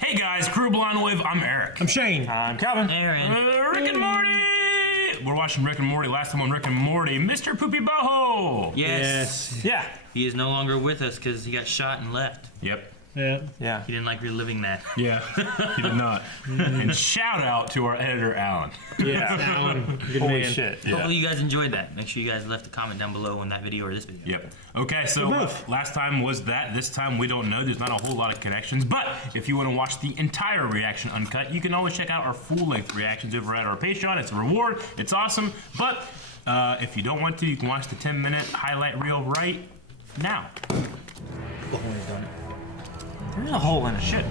Hey guys, Crew Blonde Wave, I'm Eric. I'm Shane. I'm Calvin. Aaron. Rick and Morty! We're watching Rick and Morty. Last time on Rick and Morty, Mr. Poopy Boho! Yes. Yeah. He is no longer with us because he got shot and left. Yep. Yeah. He didn't like reliving that. Yeah, he did not. And shout out to our editor, Alan. Yeah. Alan, good Holy man. shit. Yeah. Hopefully you guys enjoyed that. Make sure you guys left a comment down below on that video or this video. Yep. Okay, so last time was that. This time we don't know. There's not a whole lot of connections. But if you want to watch the entire reaction uncut, you can always check out our full-length reactions over at our Patreon. It's a reward. It's awesome. But if you don't want to, you can watch the 10-minute highlight reel right now. There's a hole in it. Shit.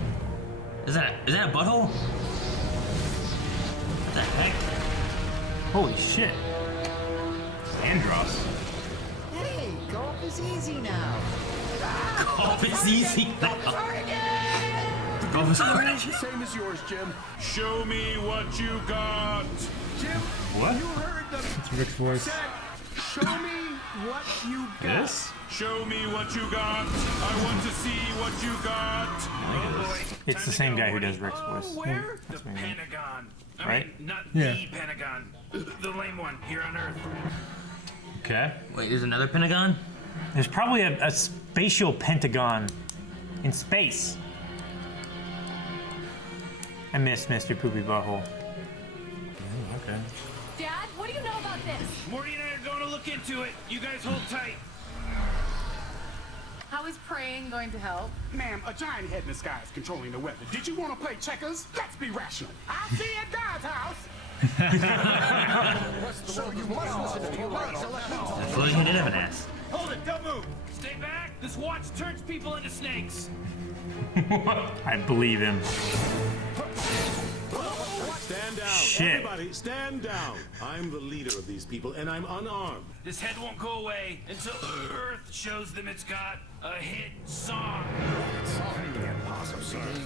Is that a butthole? What the heck? Holy shit. Andros. Hey, golf is easy now. Golf is easy now. Golf is hard. Same as yours, Jim. Show me what you got. Jim, What? you heard them. It's Rick's voice. Said, show me what you got. This? Show me what you got. I want to see what you got. Oh boy. It's the same guy who does Rick's voice. Where? That's The me, man. Pentagon. Right? I mean, not Yeah. the Pentagon. The lame one here on Earth. Okay. Wait, there's another Pentagon? There's probably a spatial pentagon in space. I miss Mr. Poopy Butthole. Okay. Dad, what do you know about this? Morty and I are going to look into it. You guys hold tight. How is praying going to help? Ma'am, a giant head in the sky is controlling the weather. Did you want to play checkers? Let's be rational. I'll see you at God's house. So you must listen to me right. I thought he didn't have an ass. Hold it. Don't move. Stay back. This watch turns people into snakes. I believe him. Stand down. Shit. Everybody, stand down. I'm the leader of these people, and I'm unarmed. This head won't go away until Earth shows them it's got a hit song.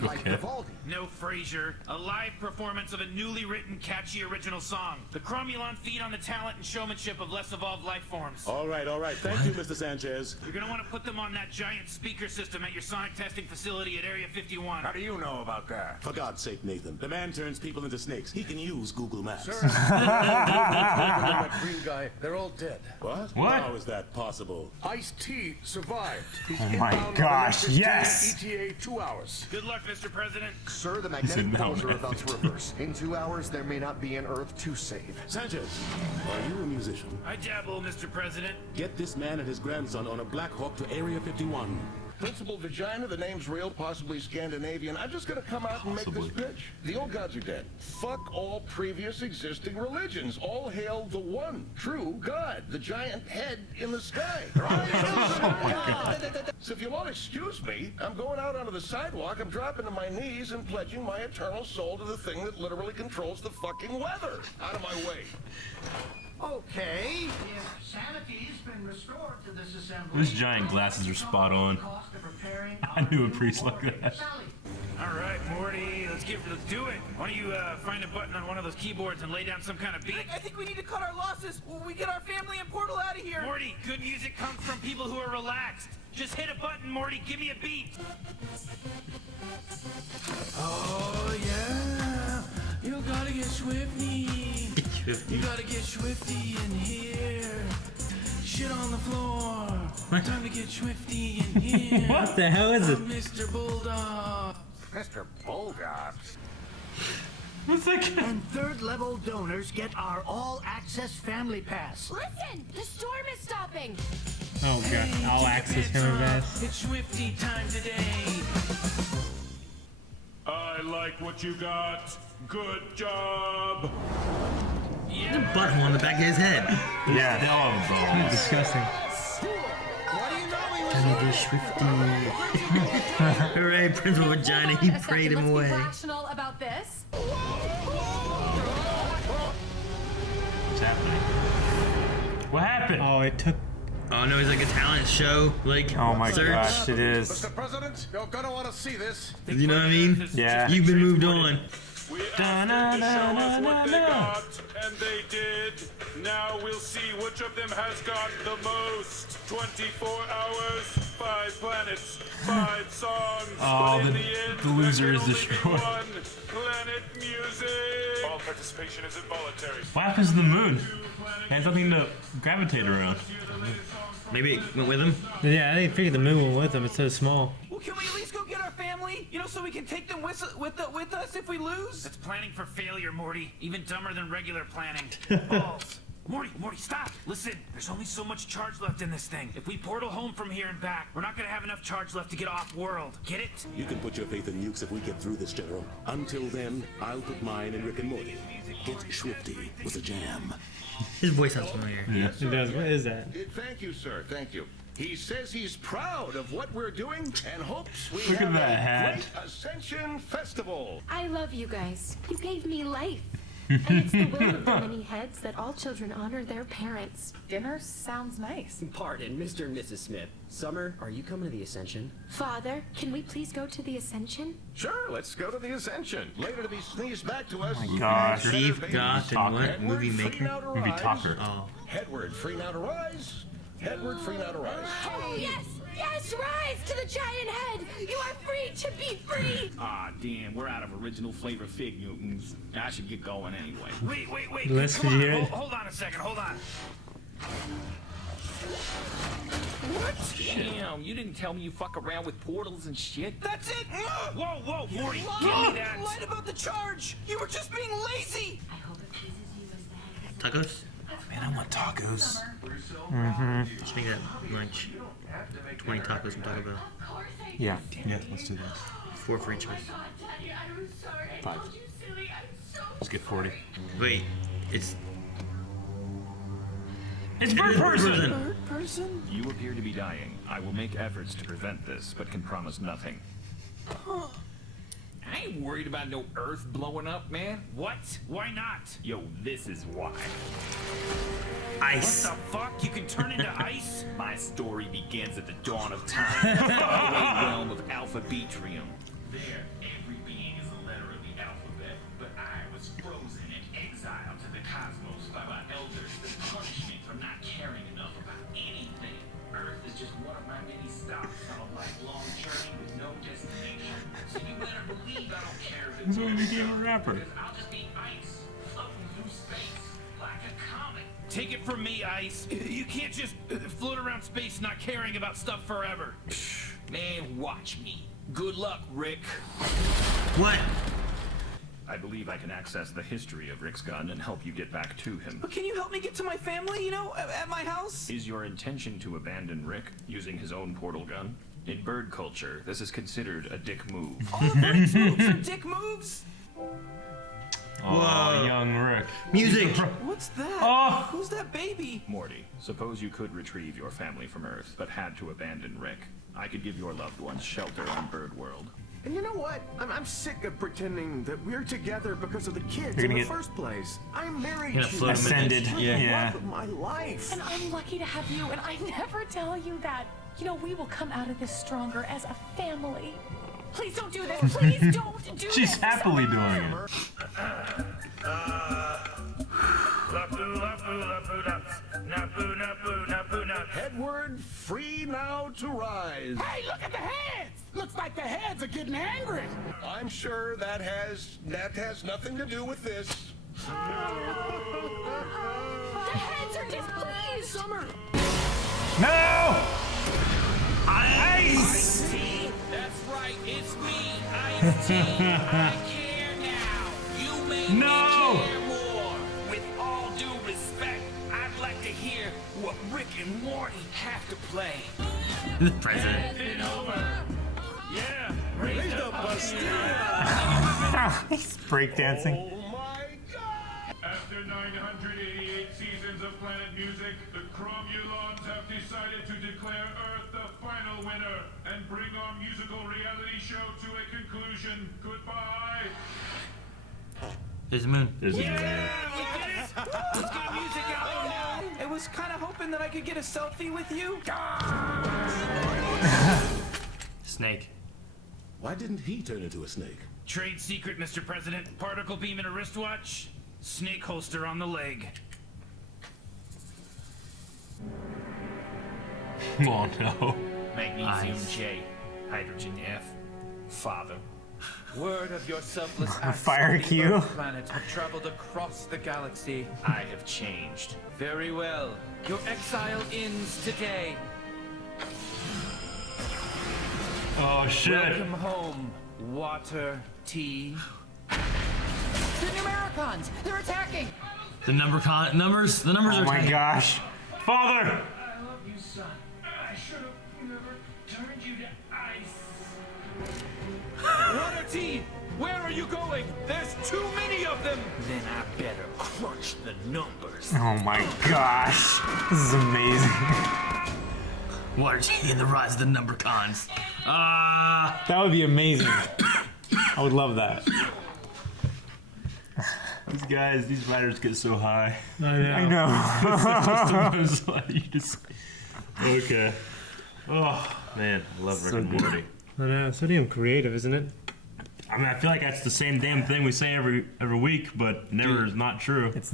Okay. No Frasier. A live performance of a newly written, catchy original song. The Cromulon feed on the talent and showmanship of less evolved life forms. All right. Thank you, Mr. Sanchez. You're gonna want to put them on that giant speaker system at your sonic testing facility at Area 51. How do you know about that? For God's sake, Nathan. The man turns people into snakes. He can use Google Maps. That green guy, they're all dead. What? What? How is that possible? Ice-T survived. He's Oh my gosh, yes! ETA 2 hours. Good luck, Mr. President. Sir, the said magnetic no, poles are man. about to reverse. In 2 hours, there may not be an Earth to save. Sanchez, are you a musician? I dabble, Mr. President. Get this man and his grandson on a Black Hawk to Area 51. Principal Vagina, the name's real, possibly Scandinavian. I'm just gonna come out and make this pitch. The old gods are dead. Fuck all previous existing religions. All hail the one true God, the giant head in the sky. So if you'll all excuse me, I'm going out onto the sidewalk, I'm dropping to my knees and pledging my eternal soul to the thing that literally controls the fucking weather. Out of my way. Okay, if sanity's been restored to this assembly. Those giant glasses are spot on. I knew a priest like that. All right, Morty, let's do it. Why don't you find a button on one of those keyboards and lay down some kind of beat? I think we need to cut our losses. We get our family and Portal out of here. Morty, good music comes from people who are relaxed. Just hit a button, Morty. Give me a beat. Oh yeah, you gotta get Schwifty. You gotta get Schwifty in here. Shit on the floor. Time to get Schwifty in here. What the hell is it? Mr. Bulldog. Mr. Bulldog. And third-level donors get our all-access family pass. Listen, the storm is stopping. Oh god, I'll access him best. It's Schwifty time today. I like what you got. Good job. The butthole on the back of his head. Yeah. Hell Disgusting. Time to get Schwifty. Hooray, Principal Vagina. He prayed him Let's away. be rational about this. What's happening? What happened? Oh, it took. Oh no, he's like a talent show. Like, Oh my search. gosh, it is. Mr. President, you're gonna want to see this. You know what I mean? Yeah. You've been moved on. We asked them to show us what they got, and they did. Now we'll see which of them has got the most. 24 hours 5 planets, 5 songs. Oh, but in the end, loser there is can only be destroyed. one Planet Music. All participation is involuntary. What happens to the moon? It has nothing to gravitate around. Maybe it went with him. Yeah, I didn't figure the moon went with them. It's so small. Well, can we at least go get our family? You know, so we can take them with us if we lose? That's planning for failure, Morty. Even dumber than regular planning. Balls. Morty, stop! Listen, there's only so much charge left in this thing. If we portal home from here and back, we're not gonna have enough charge left to get off-world. Get it? You can put your faith in nukes if we get through this, General. Until then, I'll put mine in Rick and Morty. Get Schwifty with a jam. His voice sounds familiar. Yeah. It does. What is that? Thank you, sir. Thank you. He says he's proud of what we're doing and hopes we Look have at that a hat. great Ascension Festival. I love you guys. You gave me life. And it's the will of the many heads that all children honor their parents. Dinner sounds nice. Pardon, Mr. and Mrs. Smith. Summer, are you coming to the Ascension? Father, can we please go to the Ascension? Sure, let's go to the Ascension. Later to be sneezed back to us. Oh my gosh. Steve Goth and what? Edward, Movie free maker? now to Movie rise. talker. Oh. Edward, free now to rise. Edward, free now to rise. Oh, yes! Yes, rise to the giant head! You are free to be free! Ah, damn, we're out of original flavor Fig Newtons. I should get going anyway. Wait. Les, Come did you on, hear it? hold on a second, hold on. What? Damn, you didn't tell me you fuck around with portals and shit. That's it! Whoa, Morty, You give me that. You lied about the charge! You were just being lazy! Tacos? Man, I want tacos. Let's make that lunch. 20 tacos from Taco Bell. Yeah. Yeah, let's do that. 4 for each of us. 5. Let's get 40. Wait, it's Bird Person! Bird person? You appear to be dying. I will make efforts to prevent this, but can promise nothing. I ain't worried about no Earth blowing up, man. What? Why not? Yo, this is why. ice. What the fuck? You can turn into ice? My story begins at the dawn of time, in the faraway realm of Alpha-Betrium. There, every being is a letter of the alphabet, but I was frozen and exiled to the cosmos by my elders as punishment for not caring enough about anything. Earth is just one of my many stops on a lifelong journey with no destination. So you better believe I don't care if it's So he became a rapper. because I'll just be ice, floating through space like a comet. Take it from me, Ice. You can't just float around space not caring about stuff forever. Man, watch me. Good luck, Rick. What? I believe I can access the history of Rick's gun and help you get back to him. But can you help me get to my family, you know, at my house? Is your intention to abandon Rick using his own portal gun? In bird culture, this is considered a dick move. All the Rick's moves are dick moves? Oh, young Rick. Music! What's that? Oh. Who's that baby? Morty, suppose you could retrieve your family from Earth, but had to abandon Rick. I could give your loved ones shelter on Bird World. And you know what? I'm sick of pretending that we're together because of the kids You're in gonna the get- first place. I'm married You're to gonna float you. Ascended. You're the Yeah. love of my life. And I'm lucky to have you, and I never tell you that. You know, we will come out of this stronger as a family. Please don't do this. Please don't do this. She's happily doing it. Edward, free now to rise. Hey, look at the heads! Looks like the heads are getting angry. I'm sure that has nothing to do with this. The heads are displeased! Summer! No! Ice-T! That's right, it's me, Ice-T. I care now. You made me care more. With all due respect, I'd like to hear what Rick and Morty have to play. The president. Yeah, Raise the Bastille! He's breakdancing. Oh my God! After 988 seasons of Planet Music, the Cromulons have decided to declare Earth the final winner and bring our musical reality show to a conclusion. Goodbye. There's the moon. There's we did it! Let's get music out now. I was kind of hoping that I could get a selfie with you. Snake. Why didn't he turn into a snake? Trade secret, Mr. President. Particle beam in a wristwatch. Snake holster on the leg. Oh no. Magnesium J. Hydrogen F. Father. Word of your selfless acts Fire on the Q. Earth planet have traveled across the galaxy. I have changed. Very well. Your exile ends today. Oh shit. Welcome home. Water, tea. The Numericons! They're attacking! The numbers are Oh my tiny. gosh. Father! I love you, son. I should have never turned you to ice. Water, tea. Where are you going? There's too many of them. Then I better crunch the numbers. Oh my gosh. This is amazing. Water tea and the rise of the number cons. That would be amazing. I would love that. These writers get so high. I know. It's like you just... Okay. Oh, man. I love Rick and Morty. I know, it's so damn creative, isn't it? I mean, I feel like that's the same damn thing we say every week, but never is not true. It's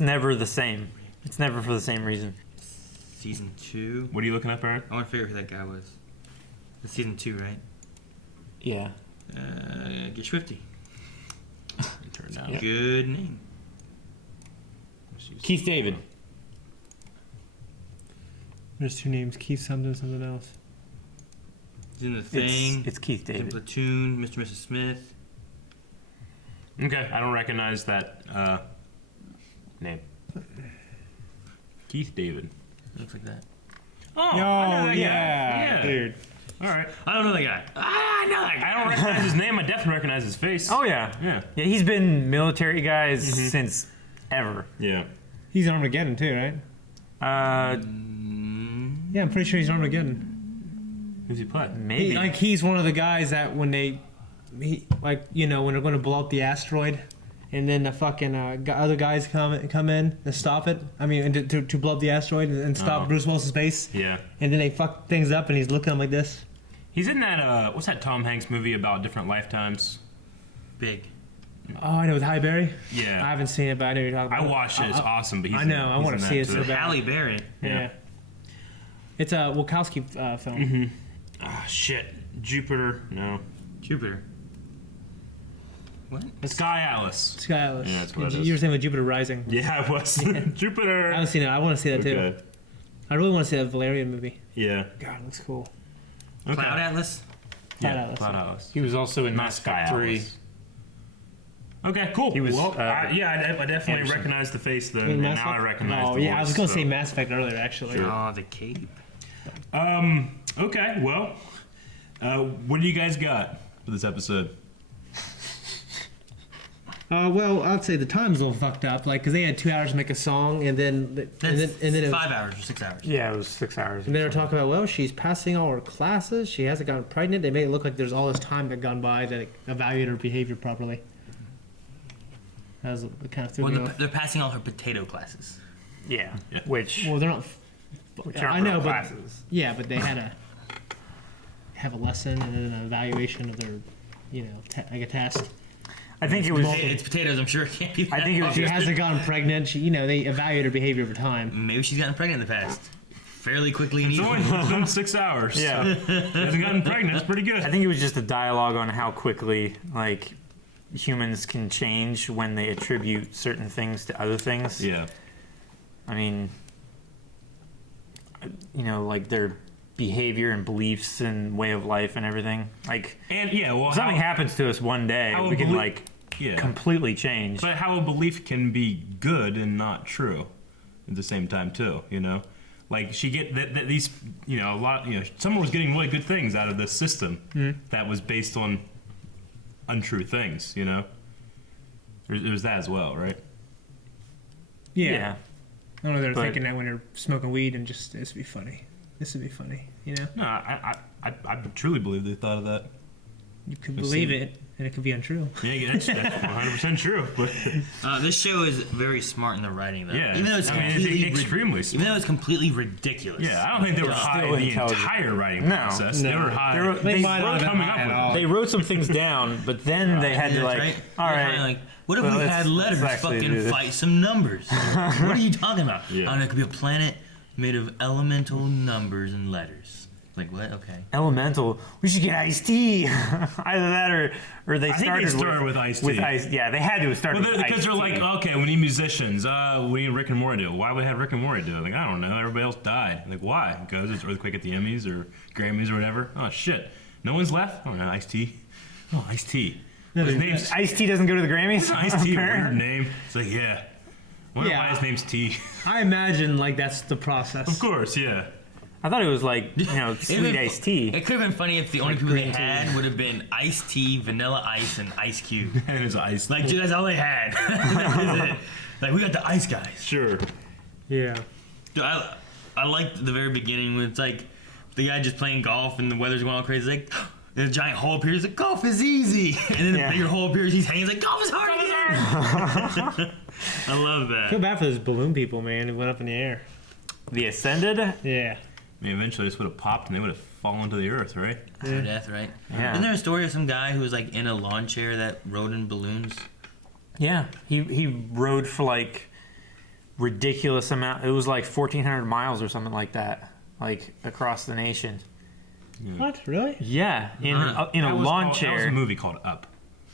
never the same. It's never for the same reason. Season 2. What are you looking up, Aaron? I want to figure who that guy was. It's season 2, right? Yeah. Get Schwifty. Turn down. Yeah. Good name. Keith David. There's two names, Keith something, something else. He's in The Thing. It's Keith In David. Platoon, Mr. and Mrs. Smith. Okay, I don't recognize that name. Keith David. Looks like that. Oh, I know that guy. yeah, dude. All right. I don't know that guy. I know that guy. I don't recognize his name. I definitely recognize his face. Oh yeah. Yeah. Yeah, he's been military guys since ever. Yeah. He's in Armageddon too, right? Yeah, I'm pretty sure he's in Armageddon. Who's he play? Maybe. He's one of the guys that when they're going to blow up the asteroid, and then the fucking other guys come in and stop it. I mean, to blow up the asteroid and stop Bruce Willis's base. Yeah. And then they fuck things up, and he's looking at them like this. He's in that, what's that Tom Hanks movie about different lifetimes? Big. Oh, I know, with Halle Berry? Yeah. I haven't seen it, but I know you're talking about. I watched it. It's awesome, but he's I know, I want to see it so bad. Halle Berry. Yeah. It's a Wachowski film. Ah, shit. Jupiter. No. Jupiter. What? Sky Atlas. Sky Atlas. Yeah, that's what it is. You were saying with Jupiter Rising. Yeah, I was. Jupiter. I haven't seen it. I want to see that too. Okay. I really want to see that Valerian movie. Yeah. God, it looks cool. Okay. Cloud Atlas? Cloud Yeah, Atlas. Cloud Atlas. He was also in Not Mass Sky Effect 3. Atlas. Okay, cool. He was, well, I definitely Anderson. recognize the face then, In and Mass now I Effect? recognize Oh, the yeah, I voice, was going to so. say Mass Effect earlier, actually. Sure. Oh, the cape. Okay, well, what do you guys got for this episode? Well, I'd say the time's a little fucked up, because they had 2 hours to make a song, and then it was 5 hours or 6 hours. Yeah, it was 6 hours. And they were talking about, well, she's passing all her classes. She hasn't gotten pregnant. They made it look like there's all this time that gone by to evaluate her behavior properly. That was kind of threw me off. They're passing all her potato classes. Yeah. Which Well, they're not. aren't I know, real but classes. yeah, but they had to have a lesson and then an evaluation of their, like a test. I think it was. It's potatoes, I'm sure it can't be that I think it was She just hasn't gotten pregnant. They evaluate her behavior over time. Maybe she's gotten pregnant in the past. Fairly quickly and It's easily. only been 6 hours. Yeah. So she hasn't gotten pregnant. That's pretty good. I think it was just a dialogue on how quickly humans can change when they attribute certain things to other things. Yeah. I mean, their behavior and beliefs and way of life and everything. And yeah, well, if something happens to us one day, we can completely change. But how a belief can be good and not true at the same time too, Like she these, a lot, someone was getting really good things out of this system that was based on untrue things, It was that as well, right? Yeah. I don't know. They're But- thinking that when they're smoking weed and just this would be funny. This would be funny. No, I truly believe they thought of that. You could believe it, and it could be untrue. Yeah, that's 100% true. But This show is very smart in the writing, though. Yeah, even though it's extremely smart. Even though it's completely ridiculous. Yeah, I don't think they were high in the entire writing process. They were high. They were coming up with it. They wrote some things down, but then they had to all right. What if we had letters fucking fight some numbers? What are you talking about? Yeah. I don't know, it could be a planet made of elemental numbers and letters. Like what? Okay. Elemental. We should get iced tea. Either that or they started with iced tea. With ice, yeah, they had to have started with because iced they're like, tea. okay, we need musicians. We need Rick and Morty do. Why would we have Rick and Morty do it? Like, I don't know. Everybody else died. Like, why? Because it's earthquake at the Emmys or Grammys or whatever. Oh shit. No one's left. Oh no, iced tea. Oh, iced tea. His name's Ice T doesn't go to the Grammys. Ice T. Weird name. It's like, yeah. Wonder why his name's T. I imagine like that's the process. Of course, yeah. I thought it was like, sweet iced tea. It could have been funny if the only people they had would have been iced tea, vanilla ice, and Ice Cube. And it's ice. Like, dude, that's all they had. That is it. Like, we got the ice guys. Sure. Yeah. Dude, I liked the very beginning when it's like the guy just playing golf and the weather's going all crazy. Like, and a giant hole appears. Like, golf is easy. And then the bigger hole appears. He's hanging. He's like, golf is hard again. I love that. I feel bad for those balloon people, man, who went up in the air. The Ascended? Yeah. I mean, eventually this would have popped and they would have fallen to the earth, right? After death, right? Yeah. Isn't there a story of some guy who was like in a lawn chair that rode in balloons? Yeah, he rode for like ridiculous amount. It was like 1,400 miles or something like that, like across the nation. Yeah. What? Really? Yeah, in a lawn chair. That was a movie called Up.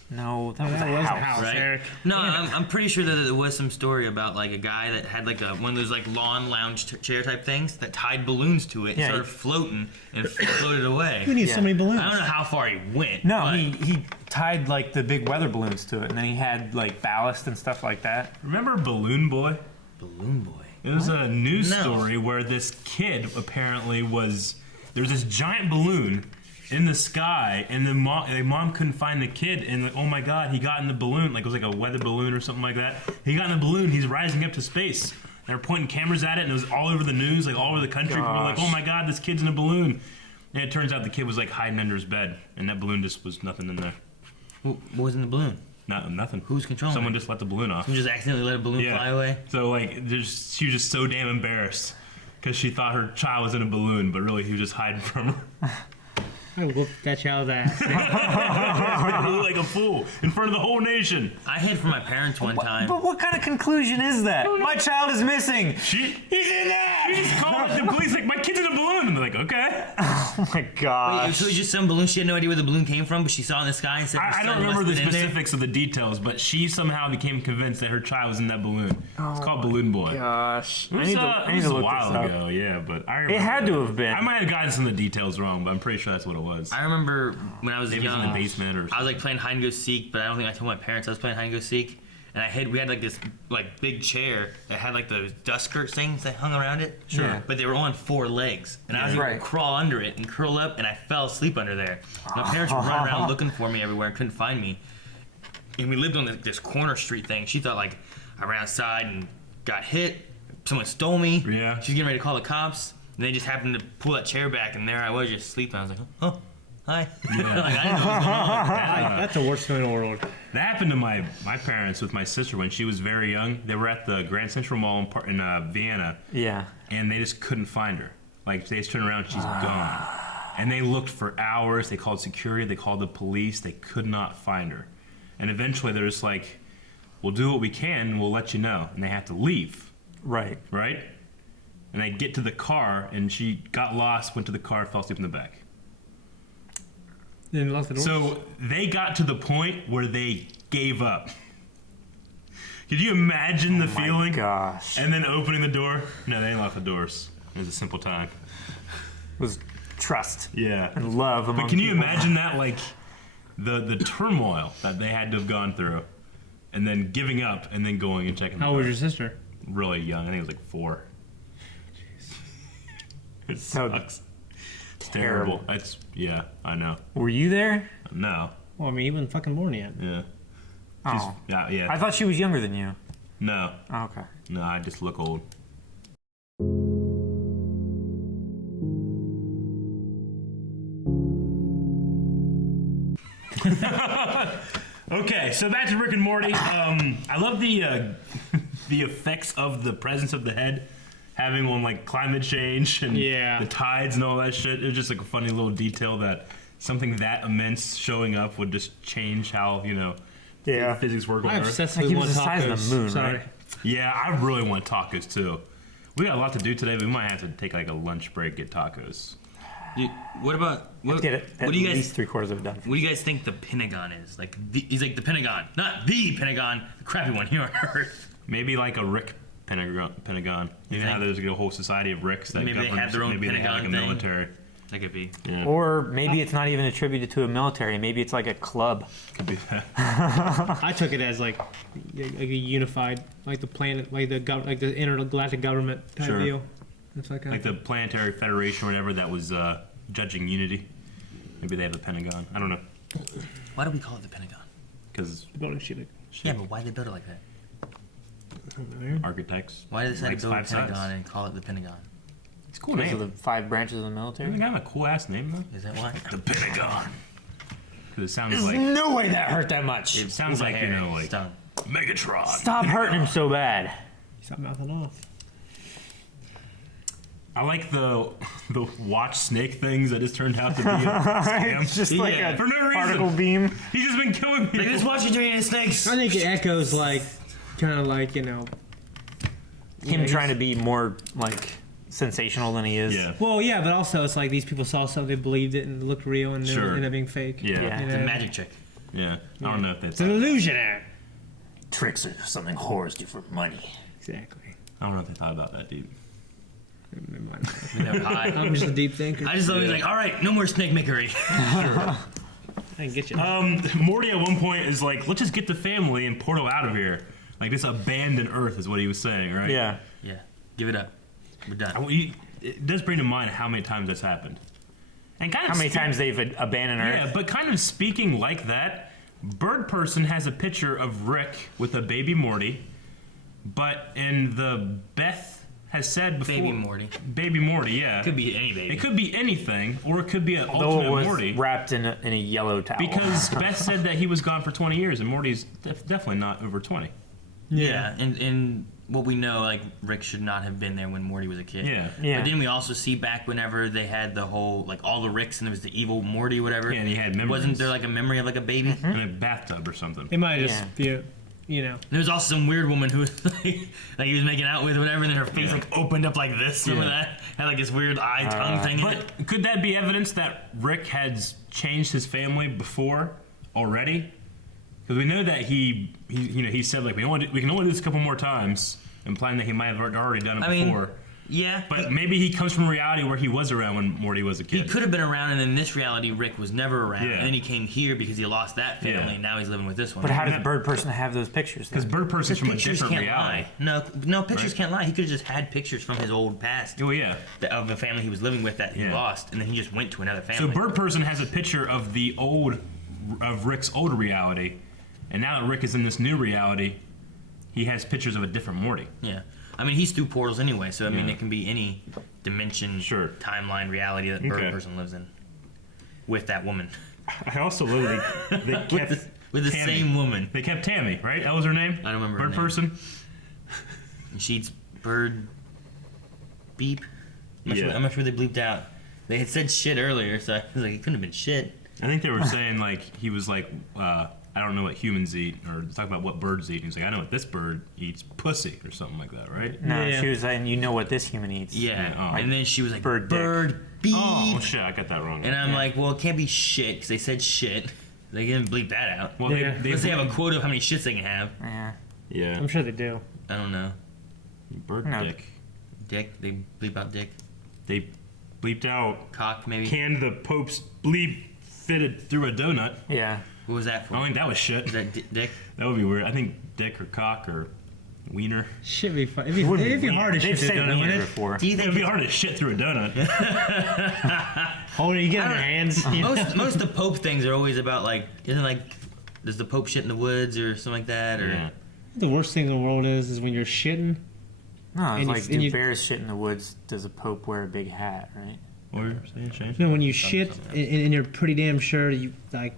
No, that was a house. Right? Eric. No, I'm pretty sure that there was some story about like a guy that had like one of those like lawn lounge chair type things that tied balloons to it and started floating and floated away. Who needs so many balloons? I don't know how far he went. No, but he tied like the big weather balloons to it, and then he had like ballast and stuff like that. Remember Balloon Boy? Balloon Boy. It was a news story where this kid apparently there's this giant balloon in the sky, and the mom couldn't find the kid, and like, oh my god, he got in the balloon, like it was like a weather balloon or something like that. He got in the balloon, he's rising up to space. They were pointing cameras at it, and it was all over the news, like all over the country. People were like, oh my god, this kid's in a balloon. And it turns out the kid was like hiding under his bed, and that balloon just was nothing in there. What was in the balloon? Nothing. Who's controlling Someone it? just let the balloon off. Someone just accidentally let a balloon fly away? So like, she was just so damn embarrassed because she thought her child was in a balloon, but really he was just hiding from her. I whooped that child's ass. Like a fool in front of the whole nation. I hid from my parents one time. But what kind of conclusion is that? My child is missing. He's in there. She just called the police like, my kid's in a balloon. And they're like, okay. Oh my god. Wait, so it was just some balloon. She had no idea where the balloon came from, but she saw it in the sky and said, I don't remember the specifics of the details, but she somehow became convinced that her child was in that balloon. It's called Balloon Boy. Gosh. It was, I need to a look while this up. ago, yeah, but I remember It had to have been. I might have gotten some of the details wrong, but I'm pretty sure that's what it was. I remember when I was Maybe it was young, in the basement or something. I was like playing hide and go seek, but I don't think I told my parents I was playing hide and go seek. And we had like this like big chair that had like those dust skirt things that hung around it. Sure. Yeah. But they were on 4 legs, and I was able to crawl under it and curl up, and I fell asleep under there. My parents were running around looking for me everywhere and couldn't find me. And we lived on this corner street thing. She thought like I ran outside and got hit. Someone stole me. Yeah. She was getting ready to call the cops, and they just happened to pull that chair back, and there I was just sleeping. I was like, oh. Hi. Yeah. Like, I didn't know what was going on. That's the worst thing in the world. That happened to my parents with my sister when she was very young. They were at the Grand Central Mall in Vienna. Yeah. And they just couldn't find her. Like, they just turned around, she's gone. And they looked for hours. They called security. They called the police. They could not find her. And eventually they're just like, we'll do what we can and we'll let you know. And they have to leave. Right. Right? And they get to the car, and she got lost, went to the car, fell asleep in the back. Then locked the door. So they got to the point where they gave up. Could you imagine the feeling? Gosh. And then opening the door? No, they didn't lock the doors. It was a simple time. It was trust. Yeah. And love among But can you people. imagine that, like, the turmoil that they had to have gone through, and then giving up, and then going and checking. How old was your sister? Really young. I think it was like 4. It sucks. It's terrible. Yeah, I know. Were you there? No. Well, I mean, you wasn't fucking born yet. Yeah. Oh. Yeah. I thought she was younger than you. No. Oh, okay. No, I just look old. Okay, so back to Rick and Morty. I love the effects of the presence of the head having on like climate change and the tides and all that shit. It was just like a funny little detail that something that immense showing up would just change how, physics work on I Earth. obsessively want the size of tacos. the moon, Sorry. right? Yeah, I really want tacos too. We got a lot to do today, but we might have to take like a lunch break, get tacos. Dude, what about what? Get it. What do you At guys? least 3/4 of it done. What do you guys think the Pentagon is? Like, he's like the Pentagon, not the Pentagon, the crappy one here on Earth. Maybe like a Rick Pentagon. You know how there's a whole society of Ricks that Maybe they have their own maybe they have like a Pentagon thing. military. That could be. Yeah. Or maybe it's not even attributed to a military. Maybe it's like a club. Could be that. I took it as like a unified, like the planet, like the like the intergalactic government type Sure. deal. It's like Like the Planetary Federation or whatever that was judging unity. Maybe they have the Pentagon. I don't know. Why do we call it the Pentagon? Because building shit. Yeah, but why they build it like that? Architects. Why did they decide Likes to build a 5 sides. Pentagon and call it the Pentagon? It's a cool Because name. of the 5 branches of the military. Doesn't it have a cool ass name though? Is that why? The Pentagon. Because it sounds There's like. no way that hurt that much. It sounds like, you know, like Stung. Megatron. Stop hurting him so bad. Stop mouthing off. I like the watch snake things that just turned out to be a scam. It's just like a for no reason. particle beam. He's just been killing people. Like, just watching giant snakes. I think it echoes like, kind of like, you know. Him trying to be more like sensational than he is. Yeah. Well, yeah, but also it's like these people saw something, they believed it, and it looked real, and it Sure. ended up being fake. Yeah. Yeah. You It's a know? magic trick. Yeah. I don't know if that's. It's an illusionaire. Tricks are something whores do for money. Exactly. I don't know if they thought about that, dude. They're high. I'm just a deep thinker. I just always like, all right, no more snake makery. I can get you. Morty at one point is like, let's just get the family and Porto out of here. Like this abandoned Earth is what he was saying, right? Yeah. Yeah, give it up. We're done. It does bring to mind how many times that's happened. And kind of How many times they've abandoned Earth? Yeah, but kind of speaking like that, Bird Person has a picture of Rick with a baby Morty, but in the Beth has said before, baby Morty, yeah, Could be any baby. it could be anything, or it could be an Though it ultimate was Morty. wrapped in a yellow towel. Because Beth said that he was gone for 20 years, and Morty's definitely not over 20. Yeah, and what we know, like, Rick should not have been there when Morty was a kid. Yeah. Yeah. But then we also see back whenever they had the whole, like, all the Ricks, and there was the evil Morty, whatever. Yeah, and he had memories. Wasn't there, like, a memory of, like, a baby? In a bathtub or something. It might just be, you know. There was also some weird woman who was, like he was making out with, whatever, and then her face, like, opened up like this. Remember that? Had, like, this weird eye tongue thing in it. But could that be evidence that Rick has changed his family before already? Because we know that he said like we can only do this a couple more times, implying that he might have already done it before. Yeah. But maybe he comes from a reality where he was around when Morty was a kid. He could have been around, and in this reality, Rick was never around. Yeah. And then he came here because he lost that family, and now he's living with this one. But how does Bird Person have those pictures? Because Bird Person's from a pictures different can't reality. lie. No, pictures can't lie. He could have just had pictures from his old past. Oh yeah. Of the family he was living with that he lost, and then he just went to another So family. Bird Person has a picture of Rick's old reality, and now that Rick is in this new reality, he has pictures of a different Morty. Yeah. I mean, he's through portals anyway, so I mean, Yeah. it can be any dimension, timeline, reality that Bird Person lives in with that woman. I also love they kept with the Tammy. same woman. They kept Tammy, right? That was her name. I don't remember. Bird her name. Person. And she's Bird Beep. Yeah. I'm not sure they bleeped out. They had said shit earlier, so I was like, it couldn't have been shit. I think they were saying like he was like, I don't know what humans eat, or talking about what birds eat. He's like, I know what this bird eats, pussy, or something like that, right? No, she was saying, you know what this human eats. Yeah. Oh. And then she was like, Bird Beep. Oh shit, I got that wrong. And I'm like, well, it can't be shit because they said shit. They didn't bleep that out. Well, Yeah. they Unless they have a quota of how many shits they can have. Yeah. I'm sure they do. I don't know. Bird dick. Dick? They bleep out dick? They bleeped out cock, maybe. Can the Pope's bleep fitted through a donut? Yeah. What was that for? I think that was shit. Is that dick? That would be weird. I think dick or cock or wiener. Should be fun. It'd be hard to shit through a donut, wouldn't it? Do you think It'd be hard to shit through a donut. Oh, you get in your hands. most of the Pope things are always about like, isn't like, does the Pope shit in the woods or something like that? Or The worst thing in the world is when you're shitting. No, it's and like, you, do bears shit in the woods? Does a pope wear a big hat, right? What were you saying, Shane? You know, when you shit and you're pretty damn sure you like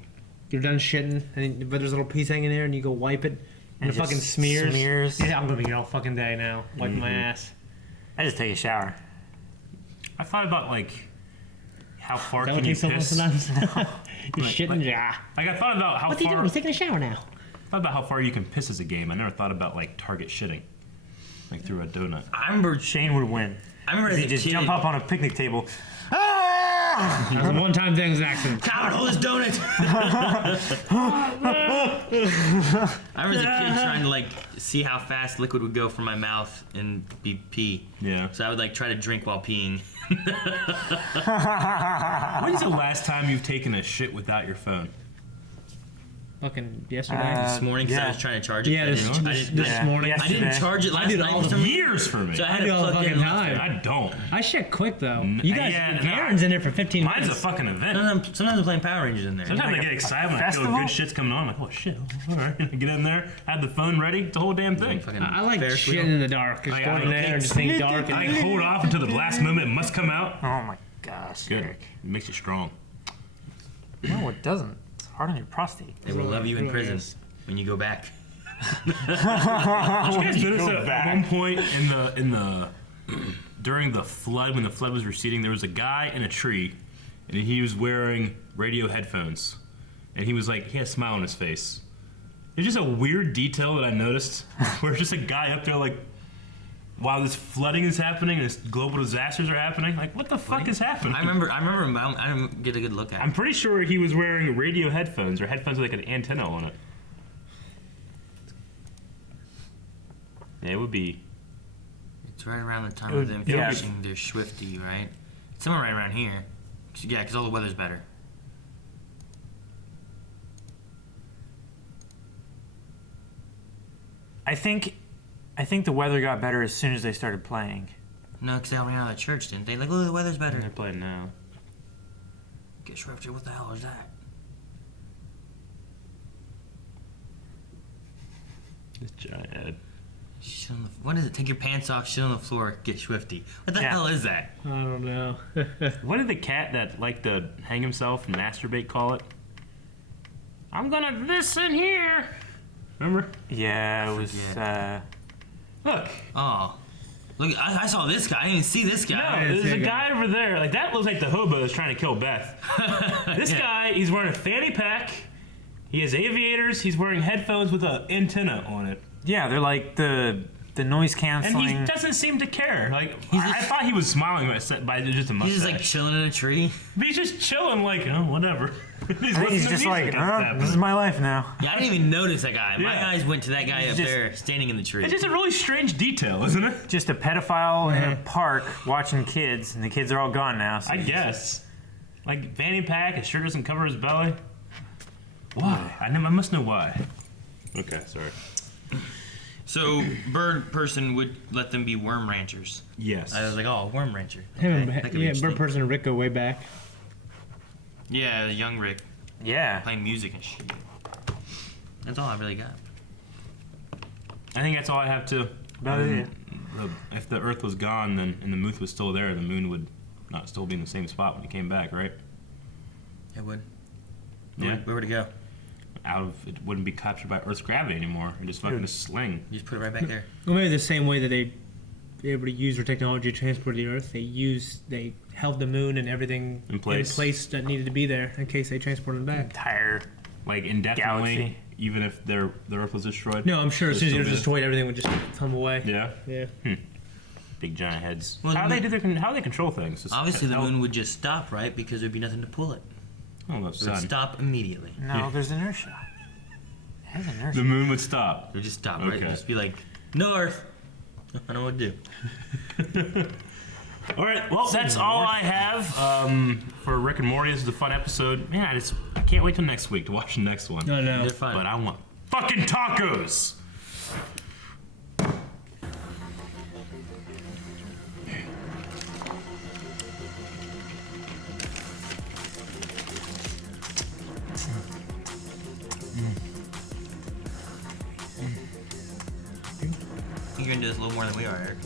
you're done shitting, and but there's a little piece hanging there, and you go wipe it, and And it fucking just smears. smears. Yeah, I'm gonna be here all fucking day now, wiping my ass. I just take a shower. I thought about like how far Is that can what you takes so long piss? sometimes? You're shitting, yeah. Like I thought about how What's he far. doing? He's taking a shower now. I thought about how far you can piss as a game. I never thought about like target shitting, like through a donut. I remember Shane would win. I remember as He'd a just kid, jump up on a picnic table. That was a one-time thing. It was an accident. Calvin, hold this donut. I remember as a kid trying to like see how fast liquid would go from my mouth and be pee. Yeah. So I would like try to drink while peeing. When is the last time you've taken a shit without your phone? Fucking yesterday. This morning, because I was trying to charge it. Yeah, this morning. I didn't charge it last night. all the years for me. So I had I do to all the plug it fucking in. time. I don't. I shit quick though. You guys, Yeah, Aaron's in there for 15 Mine's minutes. a fucking event. Sometimes I'm playing Power Rangers in there. Sometimes I get excited when I feel good shit's coming on. I'm like, oh shit, all right. Get in there, have the phone ready, it's the whole damn thing. I like shitting in the dark. Just go in there and just think dark. I hold off until the last moment it must come out. Oh my gosh. Good. It makes you strong. No, it doesn't. It's hard on your prostate. They will love you in prison when you go back. Did you guys notice that at one point in the during the flood, when the flood was receding, there was a guy in a tree, and he was wearing radio headphones, and he was like, he had a smile on his face. It's just a weird detail that I noticed, where it's just a guy up there like, while this flooding is happening, this global disasters are happening, like what the fuck is happening? I remember. I didn't get a good look at I'm it. pretty sure he was wearing radio headphones, or headphones with like an antenna on it. Yeah, it would be. It's right around the time It of them would- yeah. finishing their Schwifty, right? Somewhere right around here. Yeah, because all the weather's better. I think the weather got better as soon as they started playing. No, because they all ran out of the church, didn't they? Like, look, the weather's better. They're playing now. Get Schwifty, what the hell is that? This giant head. Shit on the, what is it? Take your pants off, shit on the floor, get Schwifty. What the Yeah. hell is that? I don't know. What did the cat that liked to hang himself and masturbate call it? I'm gonna this in here. Remember? Yeah, it was. Look. Oh. Look, I saw this guy. I didn't even see this guy. No, there's a guy over there. Like, that looks like the hobo that's trying to kill Beth. This guy, he's wearing a fanny pack. He has aviators. He's wearing headphones with an antenna on it. Yeah, they're like the noise canceling. And he doesn't seem to care. Like, I thought he was smiling by just a mustache. He's just like chilling in a tree. But he's just chilling, like, oh, whatever. I think he's just like, this is my life now. Yeah, I didn't even notice that guy. My Yeah. eyes went to that guy He's up just- there standing in the tree. It's just a really strange detail, isn't it? Just a pedophile in a park watching kids, and the kids are all gone now. So I guess. Like, fanny pack, his shirt doesn't cover his belly. Why? I must know why. Okay, sorry. So, bird person would let them be worm ranchers. Yes. I was like, oh, worm rancher. Him That and could be Bird interesting. Person and Rick go way back. Yeah, the young Rick Yeah. playing music and shit. That's all I really got. I think that's all I have to. About it. If the Earth was gone, then and the moon was still there, the moon would not still be in the same spot when it came back, right? It would. Yeah. Where would it go? It wouldn't be captured by Earth's gravity anymore. It just fucking a sling. You just put it right back there. Well, maybe the same way that they able to use their technology to transport the Earth. They held the moon and everything In place. that needed to be there in case they transported them back. Entire Like indefinitely, Galaxy. even if the Earth was destroyed. No, I'm sure as soon as it was Still destroyed, everything would just come away. Yeah. Yeah. Big giant heads. Well, how the do they control things? Just Obviously, the how- moon would just stop, right? Because there'd be nothing to pull it. Oh, the It would sun. stop immediately. No, there's inertia. It has inertia. The moon would stop. It would just stop, right? Okay. It'd just be like, no Earth. I don't know what to do. All right, well, that's all I have for Rick and Morty. This is a fun episode. Man, I can't wait till next week to watch the next one. No, no. They're fun. But I want fucking tacos. You're into this a little more than we are, Eric.